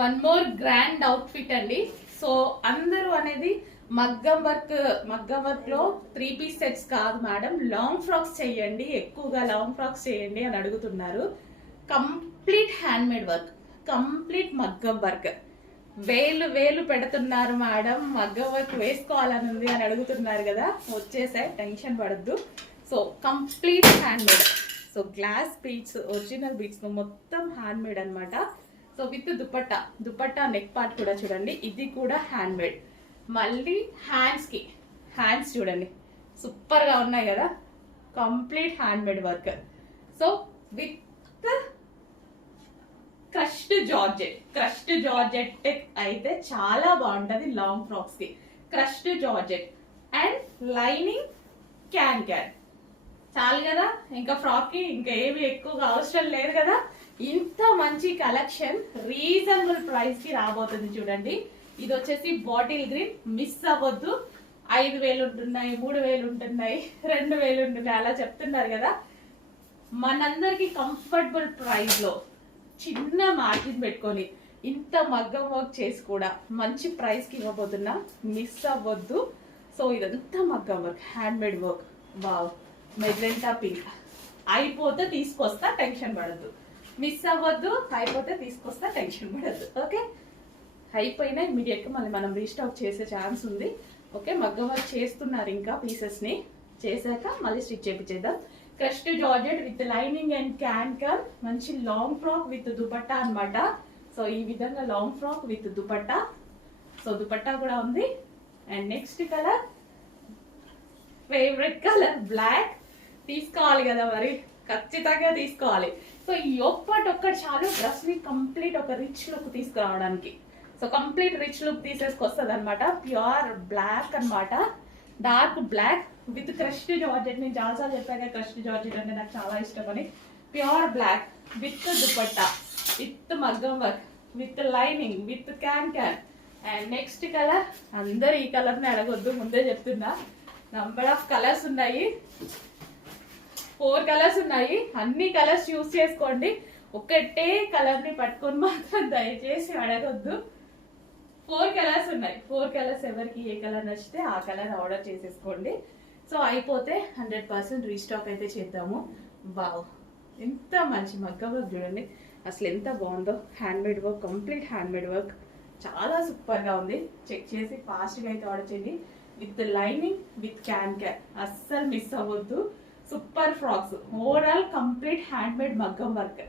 One more grand outfit అండి. So అందరూ అనేది మగ్గం వర్క్ లో 3 పీస్ సెట్స్ కాదు మేడం, లాంగ్ ఫ్రాక్స్ చేయండి, ఎక్కువగా లాంగ్ ఫ్రాక్స్ చేయండి అని అడుగుతున్నారు. Complete hand made work, complete మగ్గం వర్క్. వేలు వేలు పెడుతున్నారు మేడం, మగ్గం వర్క్ వేసుకోవాలని ఉంది అని అడుగుతున్నారు కదా, వచ్చేసాయి, టెన్షన్ పడద్దు. So complete hand made. So glass beads, original beads మొత్తం హ్యాండ్ మేడ్ అనమాట. So with dupatta neck part కూడా చూడండి, ఇది కూడా హ్యాండ్ మేడ్. మళ్ళీ హ్యాండ్స్ చూడండి, సూపర్ గా ఉన్నాయి కదా, complete hand made work. So with crushed georgette అయితే చాలా బాగుంటది లాంగ్ ఫ్రాక్స్ కి. Crushed georgette and lining can చాలు కదా, ఇంకా ఫ్రాక్ కి ఇంకా ఏమి ఎక్కువగా అవసరం లేదు కదా. ఇంత మంచి కలెక్షన్ రీజనబుల్ ప్రైస్ కి రాబోతుంది చూడండి. ఇది వచ్చేసి బాటిల్ గ్రీన్, మిస్ అవ్వద్దు. 5,000 ఉంటున్నాయి, 3,000 ఉంటున్నాయి, 2,000 ఉంటున్నాయి, అలా చెప్తున్నారు కదా. మనందరికి కంఫర్టబుల్ ప్రైస్ లో చిన్న మార్జిన్ పెట్టుకొని ఇంత మగ్గం వర్క్ చేసి కూడా మంచి ప్రైస్ కి ఇవ్వబోతున్నాం, మిస్ అవ్వద్దు. సో ఇదంతా మగ్గం work, hand made work. Wow, magenta pink. అయిపోతే తీసుకొస్తా, టెన్షన్ పడద్దు. మిస్ అవ్వద్దు, అయిపోతే తీసుకొస్తా, టెన్షన్ పడద్దు. ఓకే, అయిపోయినా ఇమీడియట్ గా మళ్ళీ మనం రీస్టాక్ చేసే ఛాన్స్ ఉంది. ఓకే, మగ్గం వర్క్ చేస్తున్నారు, ఇంకా పీసెస్ ని చేశాక మళ్ళీ స్టిచ్ చేపించేద్దాం. Crushed georgette with lining and can, మంచి లాంగ్ ఫ్రాక్ విత్ దుపట్టా అన్నమాట. సో ఈ విధంగా long frock with dupatta. So dupatta కూడా ఉంది. And next colour, favourite colour black. తీసుకోవాలి కదా మరి, ఖచ్చితంగా తీసుకోవాలి. సో ఈ ఒక్కటి చాలు డ్రెస్ ని కంప్లీట్ ఒక రిచ్ లుక్ తీసుకురావడానికి. సో కంప్లీట్ రిచ్ లుక్ తీసేసుకొస్తుంది అనమాట. ప్యూర్ బ్లాక్ అన్నమాట, dark black with crushed georgette. నేను చాలాసార్లు చెప్పాను క్రష్డ్ జార్జెట్ అంటే నాకు చాలా ఇష్టం అని. Pure black with dupatta, with మగ్గం work, with lining, with can. And next colour, అందరు ఈ కలర్ ని అడగొద్దు, ముందే చెప్తున్నా. నంబర్ ఆఫ్ కలర్స్ ఉన్నాయి, 4 కలర్స్ ఉన్నాయి. అన్ని కలర్స్ యూస్ చేసుకోండి, ఒకటే కలర్ ని పట్టుకొని మాత్రం దయచేసి అడగొద్దు. 4 కలర్స్ ఉన్నాయి. 4 కలర్స్ ఎవరికి ఏ కలర్ నచ్చితే ఆ కలర్ ఆర్డర్ చేసేసుకోండి. సో అయిపోతే 100% రీస్టాక్ అయితే చేద్దాము. వావ్, ఎంత మంచి మగ్గం వర్క్ చూడండి, అసలు ఎంత బాగుందో. Hand made work, complete hand made work, చాలా సూపర్ గా ఉంది. చెక్ చేసి ఫాస్ట్ గా అయితే ఆర్డర్ చేయండి. విత్ లైనింగ్, విత్ క్యాన్, అస్సలు మిస్ అవ్వద్దు. Super frocks, overall complete hand made మగ్గం వర్క్.